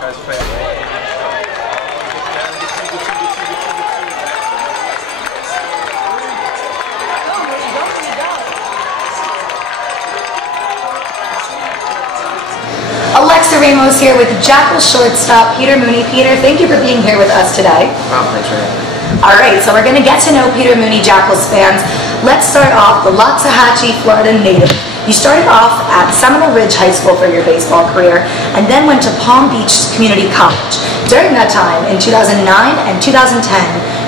Jackals fans. Alexa Ramos here with Jackals shortstop Peter Mooney. Peter, thank you for being here with us today. Thanks for having me. All right, so we're going to get to know Peter Mooney, Jackals fans. Let's start off the Loxahatchee, Florida native. You started off at Seminole Ridge High School for your baseball career and then went to Palm Beach Community College. During that time, in 2009 and 2010,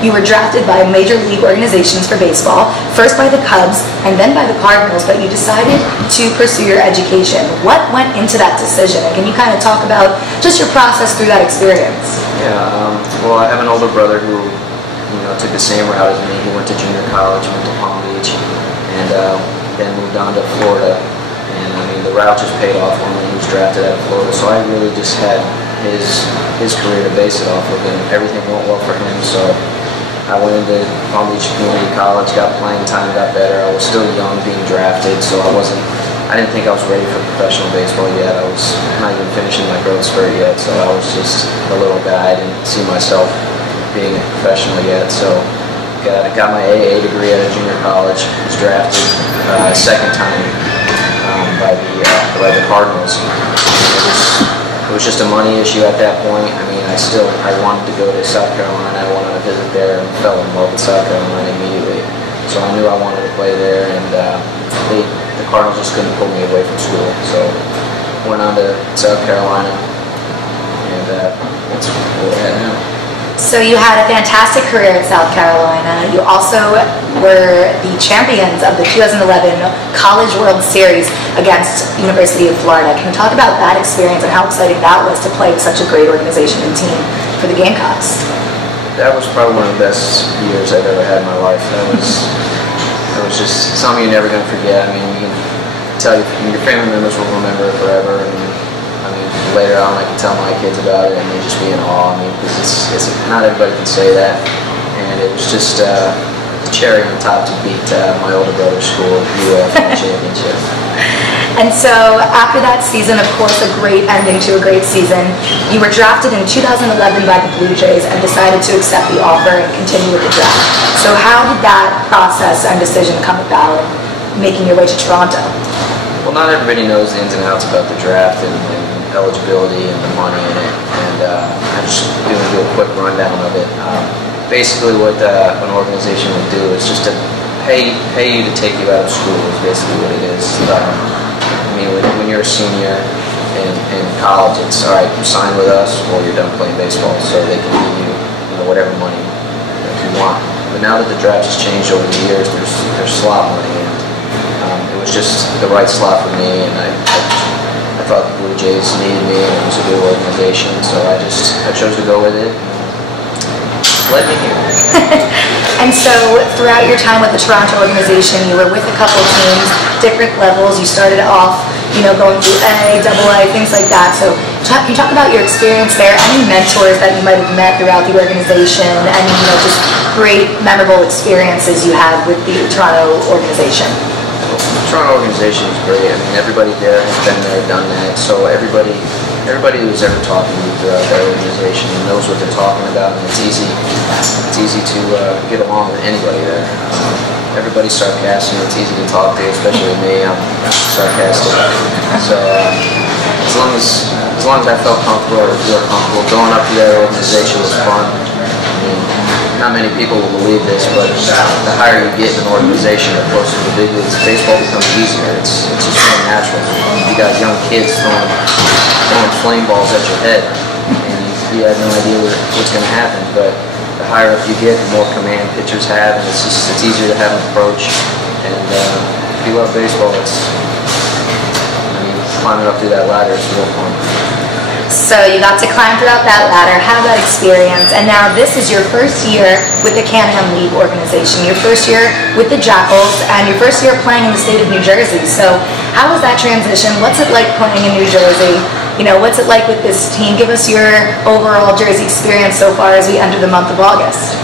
you were drafted by major league organizations for baseball, first by the Cubs and then by the Cardinals, but you decided to pursue your education. What went into that decision? And can you kind of talk about just your process through that experience? Yeah, well, I have an older brother who took the same route as me. He went to junior college, went to Palm Beach, and then moved on to Florida. And I mean, the route just paid off when he was drafted out of Florida. So I really just had his career to base it off of, and everything went well for him. So I went into Palm Beach Community College, got playing time, got better. I was still young, being drafted, so I didn't think I was ready for professional baseball yet. I was not even finishing my growth spurt yet, so I was just a little guy. I didn't see myself being a professional yet, so got my AA degree at a junior college. Was drafted second time by the Cardinals. It was just a money issue at that point. I mean, I wanted to go to South Carolina. I wanted to visit there, and fell in love with South Carolina immediately. So I knew I wanted to play there, and the Cardinals just couldn't pull me away from school. So went on to South Carolina, and that's where we're at now. So you had a fantastic career at South Carolina. You also were the champions of the 2011 College World Series against University of Florida. Can you talk about that experience and how exciting that was to play with such a great organization and team for the Gamecocks? That was probably one of the best years I've ever had in my life. That was just something you're never going to forget. I mean, you can tell your family members will remember it forever. And I mean, later on I can tell my kids about it and they just be in awe. I mean, because not everybody can say that. And it was just the cherry on top to beat my older brother's school at UF in the championship. And so after that season, of course, a great ending to a great season, you were drafted in 2011 by the Blue Jays and decided to accept the offer and continue with the draft. So how did that process and decision come about, making your way to Toronto? Well, not everybody knows the ins and outs about the draft and eligibility and the money in it. And I'm just going to do a quick rundown of it. Basically what an organization would do is just to pay you to take you out of school is basically what it is. I mean, when you're a senior in college, it's all right, you sign with us or you're done playing baseball, so they can give you whatever money you want. But now that the draft has changed over the years, there's slot money, and it was just the right slot for me, and I thought the Blue Jays needed me, and it was a good organization, so I chose to go with it. Let me hear. And so throughout your time with the Toronto organization, you were with a couple of teams, different levels. You started off, going through A, AA, things like that. So can you talk about your experience there? Any mentors that you might have met throughout the organization? Any, just great, memorable experiences you had with the Toronto organization? The Toronto organization is great. I mean, everybody there has been there, done that. So everybody who's ever talking to you throughout that organization knows what they're talking about, and it's easy to get along with anybody there. Everybody's sarcastic. It's easy to talk to, especially me. I'm sarcastic. So as long as I felt comfortable or feel comfortable, going up to that organization was fun. I mean, not many people will believe this, but the higher you get in an organization, the closer to the big leagues, baseball becomes easier. It's just more natural. You got young kids throwing flame balls at your head, and you have no idea what's going to happen. But the higher up you get, the more command pitchers have, and it's easier to have an approach. And if you love baseball, climbing up through that ladder is real fun. So you got to climb throughout that ladder, have that experience, and now this is your first year with the Can-Am League organization, your first year with the Jackals, and your first year playing in the state of New Jersey. So how was that transition? What's it like playing in New Jersey? What's it like with this team? Give us your overall Jersey experience so far as we enter the month of August.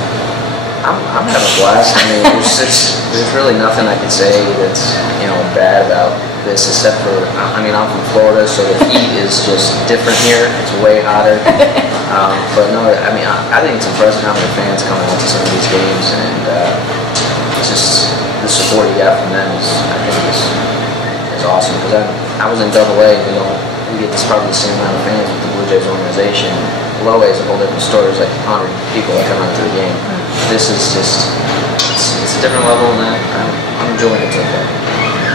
I'm having a blast. I mean, there's really nothing I can say that's bad about this, except for, I mean, I'm from Florida, so the heat is just different here. It's way hotter. But no, I mean, I think it's impressive how many fans come out to some of these games, and it's just the support you got from them I think is awesome. Because I was in AA, we get probably the same amount of fans with the Blue Jays organization. Low A is a whole different story. There's like 100 people that come out to the game. This is just, it's a different level, and I'm enjoying it so far.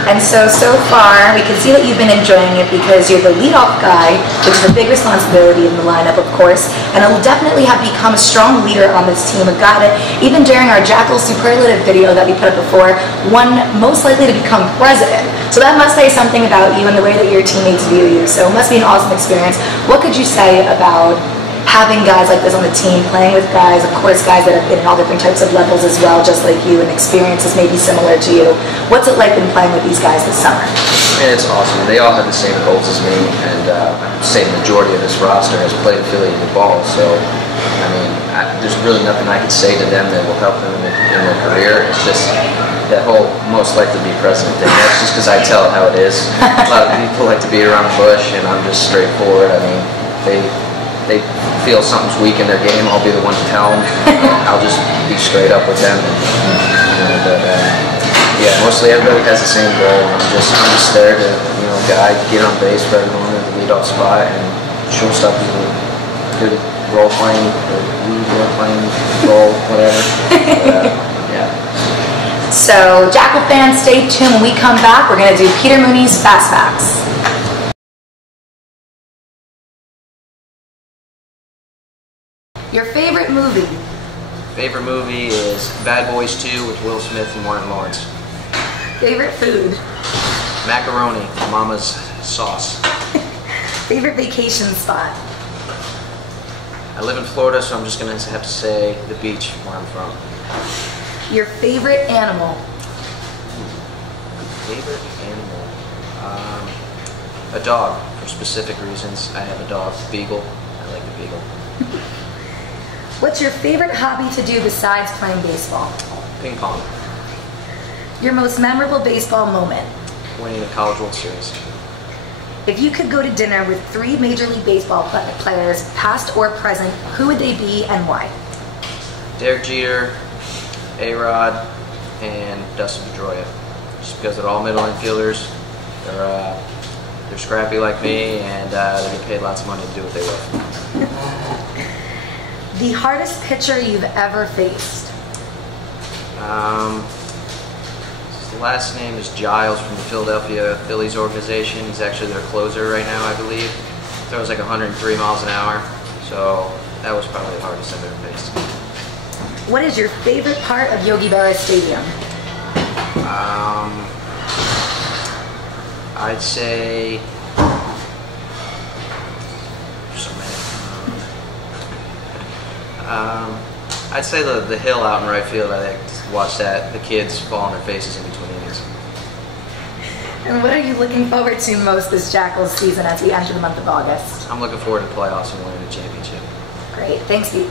And so far, we can see that you've been enjoying it because you're the leadoff guy, which is a big responsibility in the lineup, of course, and will definitely have become a strong leader on this team, a guy that, even during our Jackals superlative video that we put up before, won most likely to become president. So that must say something about you and the way that your teammates view you. So it must be an awesome experience. What could you say about having guys like this on the team, playing with guys, of course, guys that have been in all different types of levels as well, just like you, and experiences maybe similar to you? What's it like been playing with these guys this summer? I mean, it's awesome. They all have the same goals as me, and I'd say the majority of this roster has played affiliated ball, so I mean, there's really nothing I could say to them that will help them in their career. It's just that whole most likely to be president thing. That's just because I tell it how it is. A lot of people like to beat around the bush, and I'm just straightforward. I mean, they feel something's weak in their game, I'll be the one to tell them. I'll just be straight up with them. Yeah, mostly everybody has the same goal. I'm just there to, guide, get on base for everyone at the leadoff spot, and shortstop is a good role playing, or lead role playing role, whatever. But, yeah. So, Jackal fans, stay tuned. When we come back, we're going to do Peter Mooney's Fast Facts. Your favorite movie? Favorite movie is Bad Boys 2 with Will Smith and Martin Lawrence. Favorite food? Macaroni, Mama's sauce. Favorite vacation spot? I live in Florida, so I'm just going to have to say the beach where I'm from. Your favorite animal? Favorite animal? A dog, for specific reasons. I have a dog, Beagle. I like the Beagle. What's your favorite hobby to do besides playing baseball? Ping pong. Your most memorable baseball moment? Winning the College World Series. If you could go to dinner with 3 Major League Baseball players, past or present, who would they be and why? Derek Jeter, A-Rod, and Dustin Pedroia. Just because they're all middle infielders. They're scrappy like me, and they get paid lots of money to do what they love. The hardest pitcher you've ever faced? His last name is Giles from the Philadelphia Phillies organization. He's actually their closer right now, I believe. Throws like 103 miles an hour, so that was probably the hardest I've ever faced. What is your favorite part of Yogi Berra Stadium? I'd say I'd say the hill out in right field. I like to watch that, the kids fall on their faces in between innings. And what are you looking forward to most this Jackals season as we enter the month of August? I'm looking forward to playoffs and winning the championship. Great. Thanks, Pete.